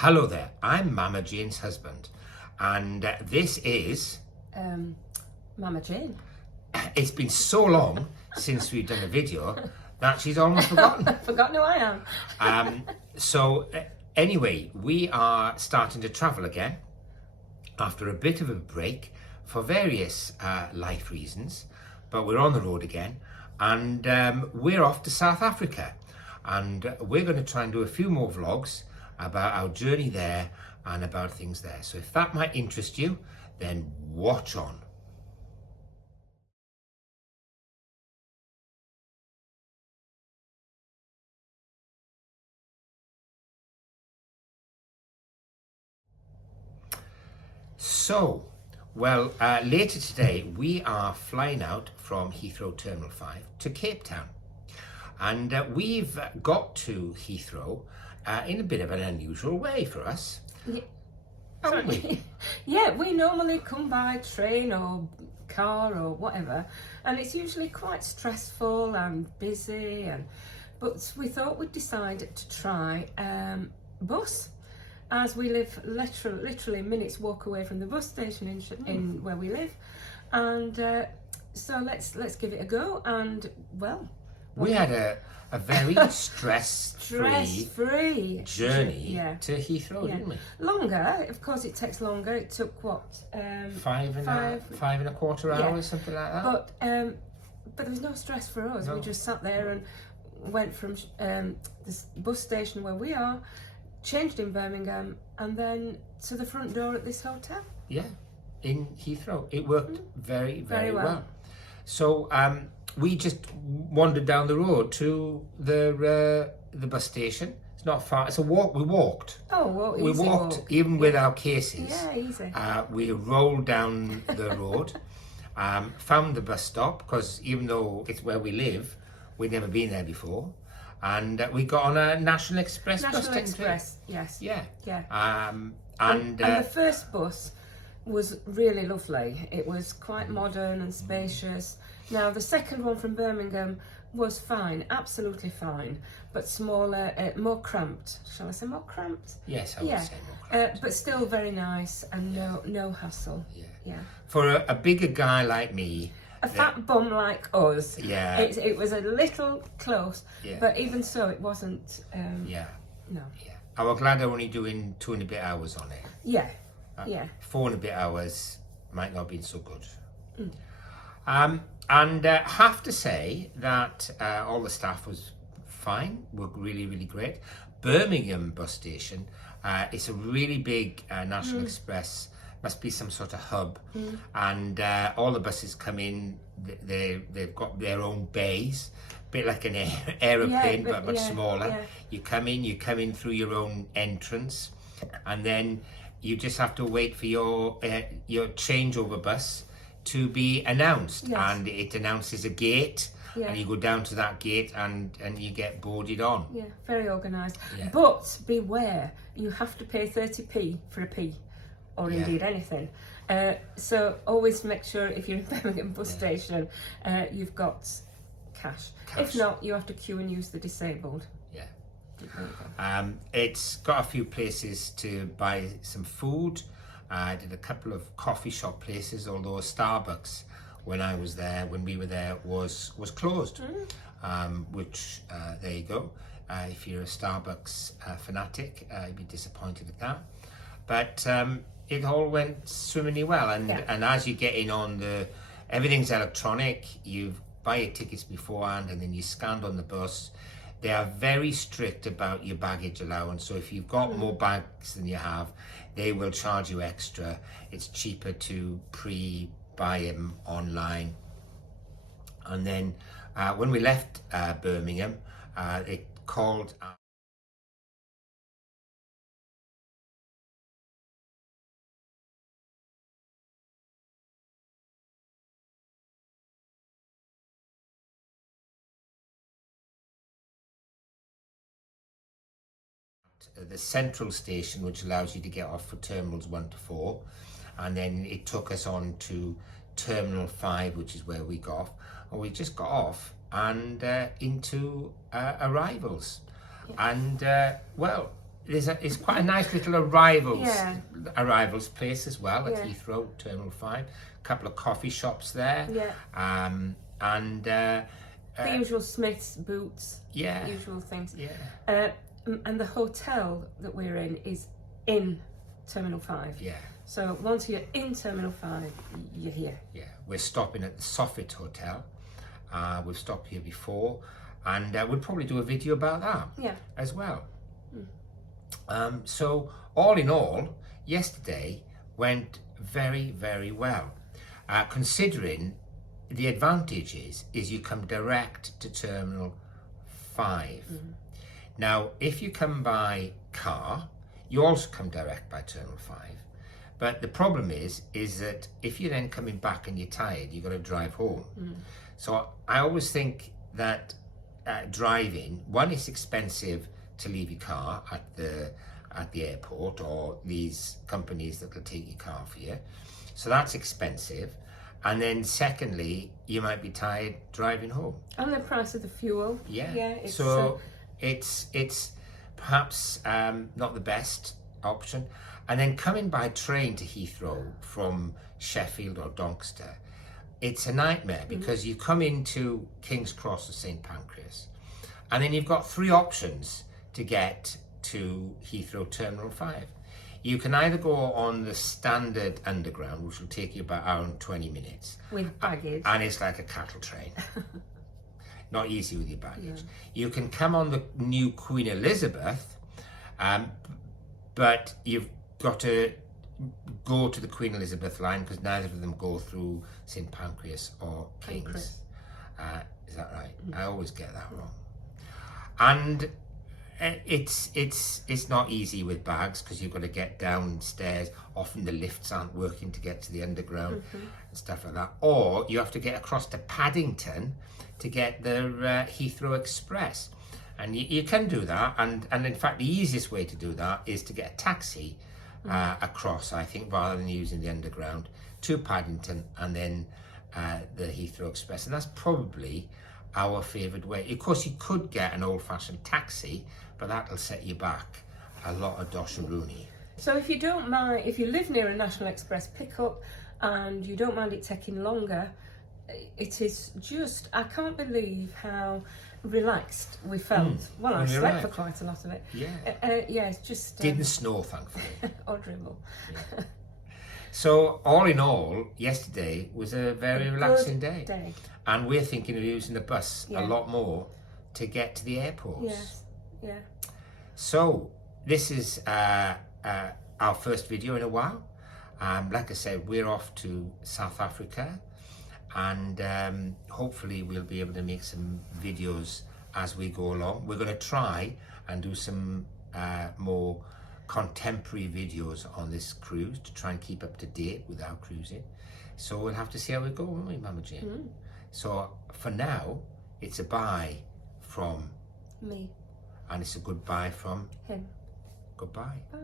Hello there, I'm Mama Jane's husband, and this is... Mama Jane. It's been so long since we've done a video that she's almost forgotten. Forgotten who I am. Anyway, we are starting to travel again after a bit of a break for various life reasons, but we're on the road again, and we're off to South Africa, and we're going to try and do a few more vlogs about our journey there and about things there. So if that might interest you, then watch on. So, well, later today we are flying out from Heathrow Terminal 5 to Cape Town, and we've got to Heathrow in a bit of an unusual way for us, haven't we? Yeah, we normally come by train or car or whatever, and it's usually quite stressful and busy, but we thought we'd decide to try bus, as we live literally minutes walk away from the bus station in where we live, and so let's give it a go. And well, we had a very stress-free journey to Heathrow, didn't we? Longer, of course, it takes longer. It took what, five and a quarter hours, something like that. But there was no stress for us. No. We just sat there and went from this bus station where we are, changed in Birmingham, and then to the front door at this hotel. Yeah, in Heathrow. It worked very well. So we just wandered down the road to the bus station. It's not far. It's a walk. We walked. Oh, well, we walked even with our cases. Yeah, easy. We rolled down the road, found the bus stop, because even though it's where we live, we'd never been there before. And we got on a National Express bus. National Express, yes. Yeah. And the first bus was really lovely. It was quite modern and spacious. Now the second one from Birmingham was fine, absolutely fine, but smaller, more cramped. Shall I say more cramped? Yes, I would say more cramped. But still very nice and no hassle. Yeah. For a bigger guy like me, a fat bum like us, it was a little close, but even so, it wasn't. No. Yeah. I was glad I'm only doing 2 and a bit hours on it. Yeah. 4 and a bit hours might not have been so good. And have to say that all the staff was fine, were really great. Birmingham bus station, it's a really big National Express, must be some sort of hub, and all the buses come in, they've got their own bays, a bit like an aeroplane, but much smaller. You come in through your own entrance, and then you just have to wait for your changeover bus to be announced, and it announces a gate, and you go down to that gate and you get boarded on. Yeah, very organised. But beware, you have to pay 30p for a P, or indeed anything. So always make sure if you're in Birmingham bus station, you've got cash. If not, you have to queue and use the disabled. It's got a few places to buy some food. I did a couple of coffee shop places, although Starbucks, when we were there, was closed. Which there you go. If you're a Starbucks fanatic, you'd be disappointed at that. But it all went swimmingly well, and as you get in on everything's electronic. You buy your tickets beforehand, and then you scan on the bus. They are very strict about your baggage allowance, so if you've got more bags than you have, they will charge you extra. It's cheaper to pre-buy them online. And then when we left Birmingham, it called... the central station, which allows you to get off for terminals 1 to 4, and then it took us on to terminal 5, which is where we got off, and we just got off and into arrivals. And well, it's quite a nice little arrivals place as well at Heathrow Terminal 5. A couple of coffee shops there. Yeah. And the usual Smiths, Boots, usual things. Yeah. And the hotel that we're in is in Terminal 5. Yeah. So once you're in Terminal 5, you're here. Yeah. We're stopping at the Soffit Hotel. We've stopped here before, and we'll probably do a video about that as well. So all in all, yesterday went very, very well. Considering the advantage is you come direct to Terminal 5. Now, if you come by car, you also come direct by Terminal 5. But the problem is that if you're then coming back and you're tired, you've got to drive home. So I always think that driving, one, it's expensive to leave your car at the airport or these companies that will take your car for you. So that's expensive. And then secondly, you might be tired driving home. And the price of the fuel. Yeah. So it's perhaps not the best option. And then coming by train to Heathrow from Sheffield or Doncaster, it's a nightmare because you come into King's Cross or St Pancras, and then you've got 3 options to get to Heathrow Terminal 5. You can either go on the standard underground, which will take you about an hour and 20 minutes. With baggage. And it's like a cattle train. Not easy with your baggage. You can come on the new Queen Elizabeth, but you've got to go to the Queen Elizabeth line because neither of them go through St Pancras or King's. Is that right? I always get that wrong. And it's not easy with bags because you've got to get downstairs. Often the lifts aren't working to get to the underground and stuff like that. Or you have to get across to Paddington to get the Heathrow Express. And you can do that. And in fact, the easiest way to do that is to get a taxi across, I think, rather than using the underground to Paddington and then the Heathrow Express. And that's probably our favourite way. Of course, you could get an old-fashioned taxi, but that'll set you back a lot of dosh and rooney. So if you don't mind, if you live near a National Express pickup and you don't mind it taking longer, it is just, I can't believe how relaxed we felt. Well, I slept for quite a lot of it. It's just... Didn't snow, thankfully. Or dribble. So, all in all, yesterday was a very relaxing day. And we're thinking of using the bus a lot more to get to the airports. So, this is our first video in a while. Like I said, we're off to South Africa, and hopefully we'll be able to make some videos as we go along. We're going to try and do some more contemporary videos on this cruise to try and keep up to date with our cruising. So we'll have to see how we go, won't we, Mama Jane? So for now, it's a bye from me, and it's a goodbye from him. Goodbye. Bye.